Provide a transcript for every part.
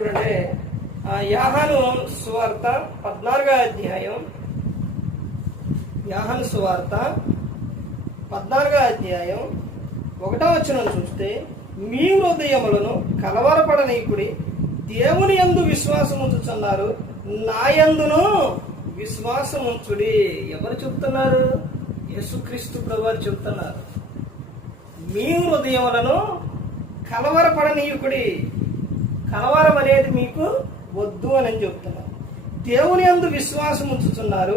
చూడండి యాహను సువార్త పద్నాలుగో అధ్యాయం. యాహను సువార్త పద్నాలుగో అధ్యాయం. ఒకటో వచనం చూస్తే మీ హృదయములను కలవరపడనీకుడి దేవుని యందు విశ్వాసం ఉంచుతున్నారు నా ఎందును విశ్వాసం ఉంచుడి ఎవరు చెప్తున్నారు? యేసుక్రీస్తు ప్రభువారు చెప్తున్నారు. మీ హృదయములను కలవరపడనీయుకుడి కలవరం అనేది మీకు వద్దు అని చెప్తున్నారు. దేవుని ఎందు విశ్వాసం ఉంచుతున్నారు.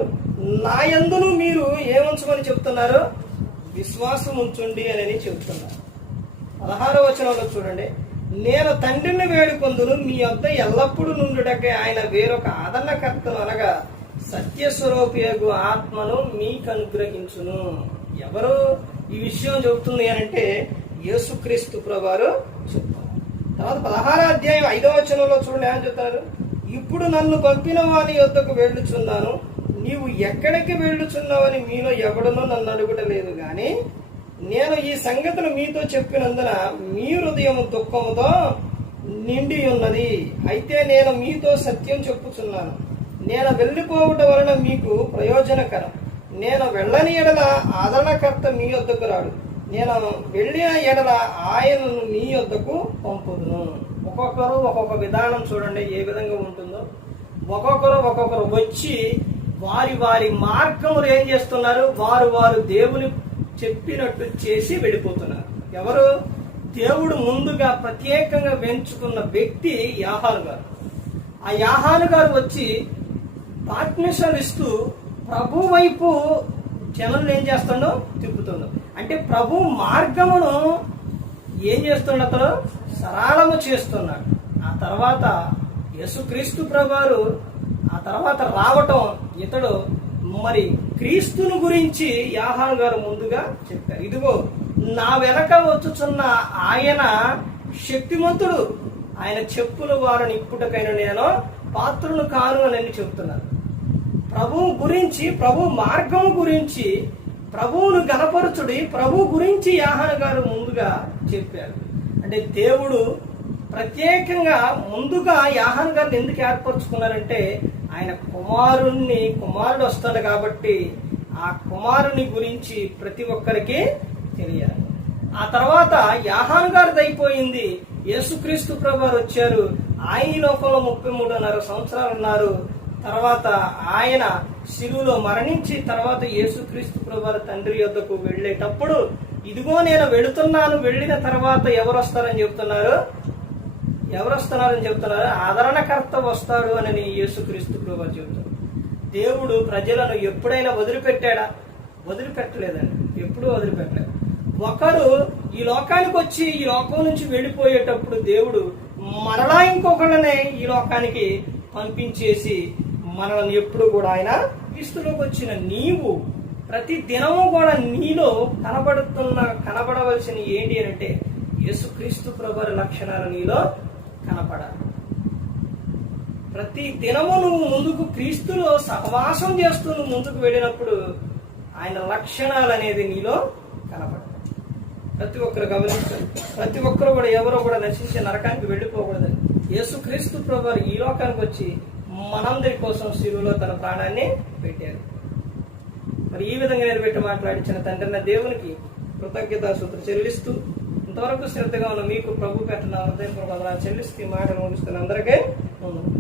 నా ఎందును మీరు ఏముంచమని చెప్తున్నారు? విశ్వాసం ఉంచుండి అని చెప్తున్నారు. పదహారో వచనంలో చూడండి. నేను తండ్రిని వేడుకొందును మీ వద్ద ఎల్లప్పుడూ నుండుటకే ఆయన వేరొక ఆదరణకర్తను అనగా సత్యస్వరూపియగు ఆత్మను మీకు అనుగ్రహించును ఎవరు ఈ విషయం చెబుతుంది అంటే యేసుక్రీస్తు ప్రభువారు చెప్తున్నారు. తర్వాత పదహారో అధ్యాయం ఐదో వచనంలో చూడండి ఏమని చెప్తారు? ఇప్పుడు నన్ను పంపిన వాని యొద్దకు వెళ్ళుచున్నాను. నీవు ఎక్కడికి వెళ్ళుచున్నావని మీలో ఎవడనో నన్ను అడుగుటలేదు. కానీ నేను ఈ సంగతులు మీతో చెప్పినందున మీ హృదయం దుఃఖముతో నిండి ఉన్నది అయితే నేను మీతో సత్యం చెప్పుచున్నాను. నేను వెళ్ళిపోవట వలన మీకు ప్రయోజనకరం. నేను వెళ్ళని ఎడల ఆదరణకర్త మీ వద్దకు రాడు. నేను వెళ్ళిన ఎడల ఆయనను మీ వద్దకు పంపుదును. ఒక్కొక్కరు ఒక్కొక్క విధానం చూడండి ఏ విధంగా ఉంటుందో. ఒక్కొక్కరు ఒక్కొక్కరు వచ్చి వారి వారి మార్గములు ఏం చేస్తున్నారు? వారు వారు దేవుని చెప్పినట్టు చేసి వెళ్ళిపోతున్నారు. ఎవరు? దేవుడు ముందుగా ప్రత్యేకంగా వెంచుకున్న వ్యక్తి యాహాలు గారు. ఆ యాహాలు గారు వచ్చి బాప్టిమిషాలు ఇస్తూ ప్రభు వైపు జనులు ఏం చేస్తుండో తిప్పుతుండో. అంటే ప్రభు మార్గమును ఏం చేస్తుండ అతను సరళము చేస్తున్నాడు. ఆ తర్వాత యేసుక్రీస్తు ప్రభువారు ఆ తర్వాత రావటం ఇతడు మరి క్రీస్తును గురించి యాహాన్ గారు ముందుగా చెప్పారు. ఇదిగో నా వెనక వచ్చుచున్న ఆయన శక్తిమంతుడు. ఆయన చెప్పుల వారిని ఇప్పుటకైన నేను పాత్రను కాను అని చెప్తున్నారు ప్రభువు గురించి ప్రభు మార్గం గురించి ప్రభువును గణపరచుడి ప్రభు గురించి యాహన గారు ముందుగా చెప్పారు. అంటే దేవుడు ప్రత్యేకంగా ముందుగా యాహన్ గారిని ఎందుకు ఏర్పరచుకున్నారంటే ఆయన కుమారుణ్ణి కుమారుడు వస్తాడు కాబట్టి ఆ కుమారుని గురించి ప్రతి ఒక్కరికి తెలియాలి. ఆ తర్వాత యాహాన్ గారిది అయిపోయింది. యేసుక్రీస్తు ప్రభు వారు వచ్చారు. ఆయన లోకంలో ముప్పై మూడున్నర సంవత్సరాలు ఉన్నారు. తర్వాత ఆయన శిలువలో మరణించి తర్వాత యేసుక్రీస్తు ప్రభు తండ్రి యొద్దకు వెళ్ళేటప్పుడు ఇదిగో నేను వెళుతున్నాను వెళ్ళిన తర్వాత ఎవరు వస్తారని చెప్తున్నారు? ఎవరు వస్తున్నారని చెప్తున్నారు? ఆదరణకర్త వస్తాడు అని యేసుక్రీస్తు ప్రభు చెబుతున్నారు దేవుడు ప్రజలను ఎప్పుడైనా వదిలిపెట్టాడా? వదిలిపెట్టలేదండి. ఎప్పుడూ వదిలిపెట్టలేదు. ఒకరు ఈ లోకానికి వచ్చి ఈ లోకం నుంచి వెళ్ళిపోయేటప్పుడు దేవుడు మరలా ఇంకొకళ్ళనే ఈ లోకానికి పంపించేసి మనల్ని ఎప్పుడు కూడా ఆయన క్రీస్తులోకి వచ్చిన నీవు ప్రతి దినము కూడా నీలో కనబడుతున్న కనబడవలసిన ఏంటి అని అంటే యేసుక్రీస్తు ప్రభు లక్షణాలు నీలో కనపడాలి. ప్రతి దినము నువ్వు ముందుకు క్రీస్తులో సహవాసం చేస్తూ నువ్వు ముందుకు వెళ్ళినప్పుడు ఆయన లక్షణాలు అనేది నీలో కనపడతాయి. ప్రతి ఒక్కరు గమనించాలి ప్రతి ఒక్కరు కూడా ఎవరో కూడా నశించే నరకానికి వెళ్ళిపోకూడదని యేసుక్రీస్తు ప్రభు ఈ లోకానికి వచ్చి మనందరి కోసం శిలువలో తన ప్రాణాన్ని పెట్టారు మరి ఈ విధంగా నిలబెట్టి మాట్లాడించిన తండ్రిన దేవునికి కృతజ్ఞతాసూత్ర చెల్లిస్తూ ఇంతవరకు శ్రద్ధగా ఉన్న మీకు ప్రభు పెట్టిన హృదయపూర్వక చెల్లిస్తూ ఈ మాటలు ముగిస్తున్న అందరికీ వందనాలు.